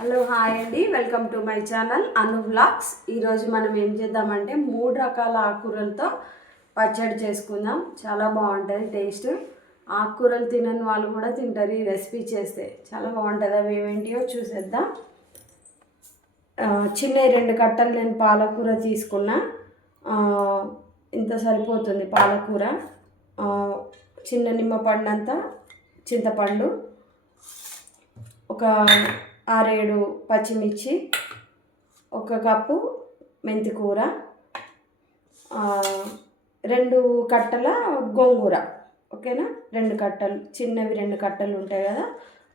Hello hi అండి, welcome to my channel Anu vlogs. ఈరోజు మనం ఏం చేద్దామంటే 3 రకాల ఆకుకూరలతో పచ్చడి చేసుకుందాం. చాలా బాగుంటుంది టేస్ట్. ఆకుకూరలు తినని వాళ్ళు కూడా తింటారు ఈ రెసిపీ చేస్తే. చాలా బాగుంటుంది. అవి ఏమేంటియో చూసేద్దాం. చిన్న 2 కట్టలు నేను పాలకూర తీసుకున్నా. ఇంత సరిపోతుంది పాలకూర. చిన్న నిమ్మపండంత చింతపండు, ఒక 6-7 పచ్చిమిర్చి, 1 కప్పు మెంతికూర, 2 కట్టల గోంగూర. ఓకేనా, 2 కట్టలు చిన్నవి 2 కట్టలు ఉంటాయి కదా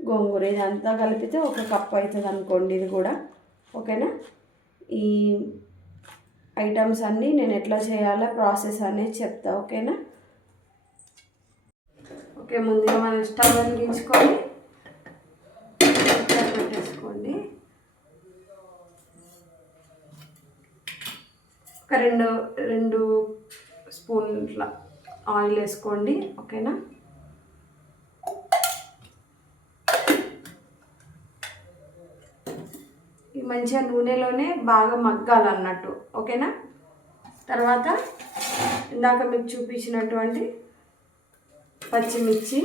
గోంగూర. ఇదంతా కలిపితే 1 కప్పు అవుతుంది అనుకోండి ఇది కూడా. ఓకేనా, ఈ ఐటమ్స్ అన్నీ నేను ఎట్లా చేయాలో ప్రాసెస్ అనేది చెప్తా. ఓకేనా. ఓకే, ముందుగా మనం స్టవ్ వెలిగించుకొని పెట్టేసుకోండి. ఒక 2 స్పూన్ల ఆయిల్ వేసుకోండి. ఓకేనా. ఈ మంచిగా నూనెలోనే బాగా మగ్గాలన్నట్టు. ఓకేనా. తర్వాత ఇందాక మీకు చూపించినటువంటి పచ్చిమిర్చి,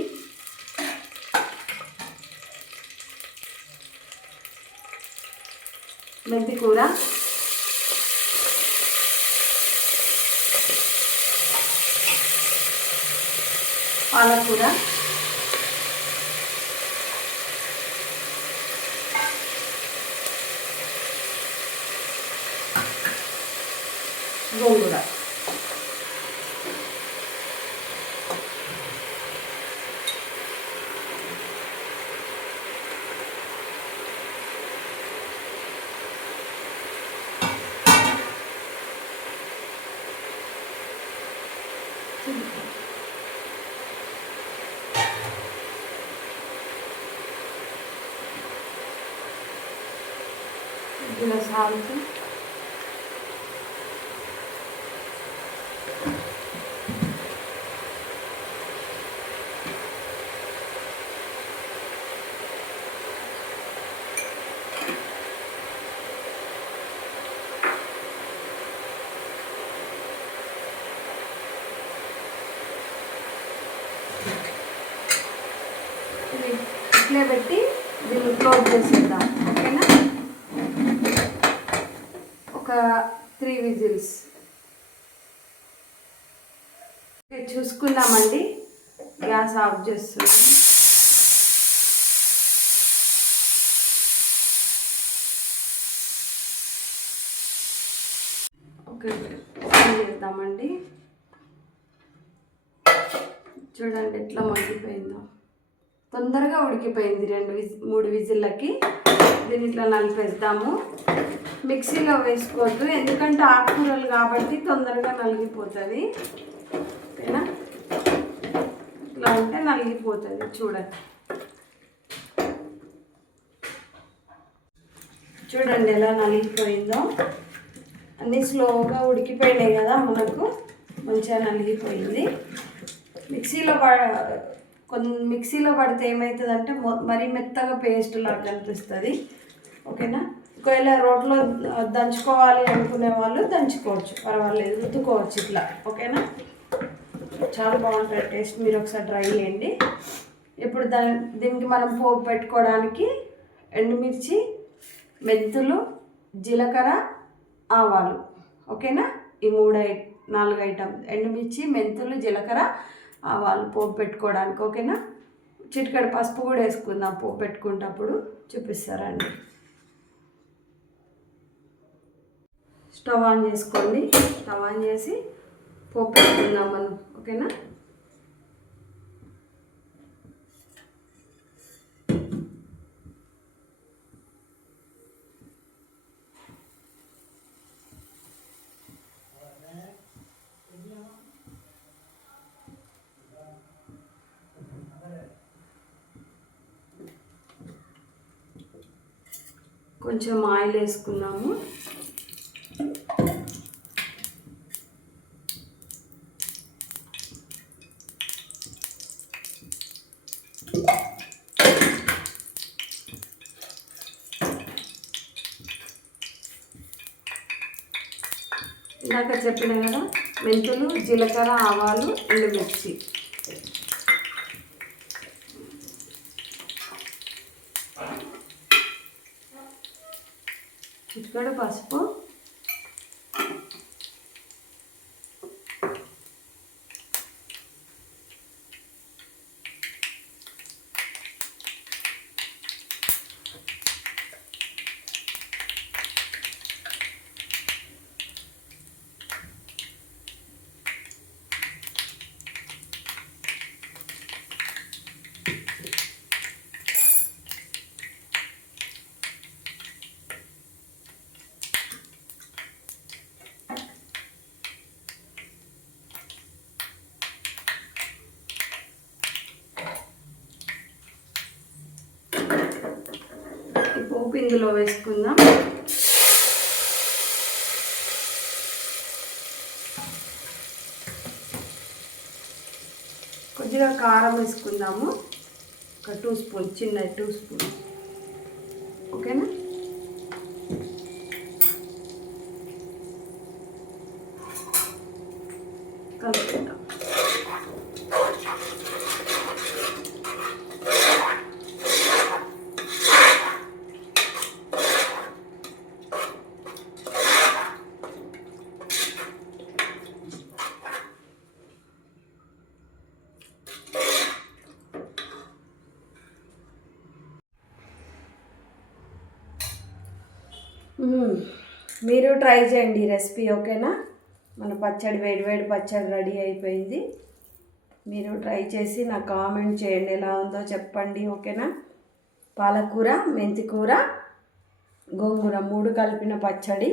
మెంతికూర, పాలకూర, గోంగూర. ఇందులో సాల్ట్, ఇట్లా పెట్టి దీన్ని క్లోజ్ చేసేద్దాం. ఓకేనా. ఒక 3 విజిల్స్ చూసుకుందామండి. గ్యాస్ ఆఫ్ చేస్తుంది. ఓకే, చేద్దామండి. చూడండి ఎట్లా మగ్గిపోయిందో. తొందరగా ఉడికిపోయింది. 2-3 విజిల్లకి. దీన్ని ఇట్లా నలిపేద్దాము. మిక్సీలో వేసుకోవద్దు, ఎందుకంటే ఆకుకూరలు కాబట్టి తొందరగా నలిగిపోతుంది. ఓకేనా. ఇట్లా ఉంటే నలిగిపోతుంది. చూడండి ఎలా నలిగిపోయిందో. అన్నీ స్లోగా ఉడికిపోయినాయి కదా మనకు. మంచిగా నలిగిపోయింది. మిక్సీలో పడితే ఏమవుతుందంటే మరీ మెత్తగా పేస్ట్ లాగా కనిపిస్తుంది. ఓకేనా. ఒకవేళ రోట్లో దంచుకోవాలి అనుకునే వాళ్ళు దంచుకోవచ్చు, పర్వాలేదు, రుద్దుకోవచ్చు ఇట్లా. ఓకేనా. చాలా బాగుంటుంది టేస్ట్. మీరు ఒకసారి ట్రై చేయండి. ఇప్పుడు దీనికి మనం పోపు పెట్టుకోవడానికి ఎండుమిర్చి, మెంతులు, జీలకర్ర, ఆవాలు. ఓకేనా. ఈ 4 ఐటమ్స్: ఎండుమిర్చి, మెంతులు, జీలకర్ర, ఆవాలు పోపు పెట్టుకోవడానికి. ఓకేనా. చిటికెడు పసుపు కూడా వేసుకుందాం పోపు పెట్టుకునేటప్పుడు, చూపిస్తారండి. స్టవ్ ఆన్ చేసుకోండి. స్టవ్ ఆన్ చేసి పోపు పెట్టుకుందాం మనం. ఓకేనా. కొంచెం ఆయిల్ వేసుకున్నాము. ఇందాక చెప్పిన కదా, మెంతులు, జీలకర్ర, ఆవాలు, ఎండుమిర్చి. చిటికెడు పసుపు, పోపు ఇందులో వేసుకుందాం. కొద్దిగా కారం వేసుకుందాము, ఒక 2 స్పూన్, చిన్న 2 స్పూన్. ఓకేనా? కలుపుకుందాం. మీరు ట్రై చేయండి ఈ రెసిపీ. ఓకేనా? మన పచ్చడి, వేడివేడి పచ్చడి రెడీ అయిపోయింది. మీరు ట్రై చేసి నాకు కామెంట్ చేయండి, ఎలా ఉందో చెప్పండి. ఓకేనా? పాలకూర, మెంతికూర, గోంగూర 3 కలిపిన పచ్చడి.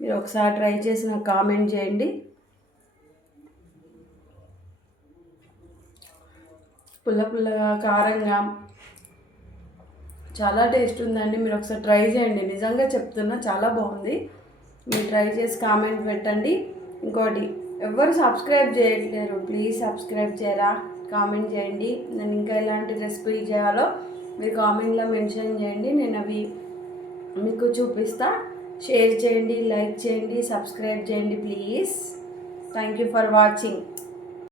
మీరు ఒకసారి ట్రై చేసి నాకు కామెంట్ చేయండి. పుల్లగా, కారంగా చాలా టేస్ట్ ఉందండి. మీరు ఒకసారి ట్రై చేయండి, నిజంగా చెప్తున్నా, చాలా బాగుంది. మీరు ట్రై చేసి కామెంట్ పెట్టండి. ఇంకోటి, ఎవరు సబ్స్క్రైబ్ చేయట్లేరు, ప్లీజ్ సబ్స్క్రైబ్ చేయరా, కామెంట్ చేయండి. నేను ఇంకా ఎలాంటి రెసిపీలు చేయాలో మీరు కామెంట్లో మెన్షన్ చేయండి, నేను అవి మీకు చూపిస్తా. షేర్ చేయండి, లైక్ చేయండి, సబ్స్క్రైబ్ చేయండి please. Thank you for watching.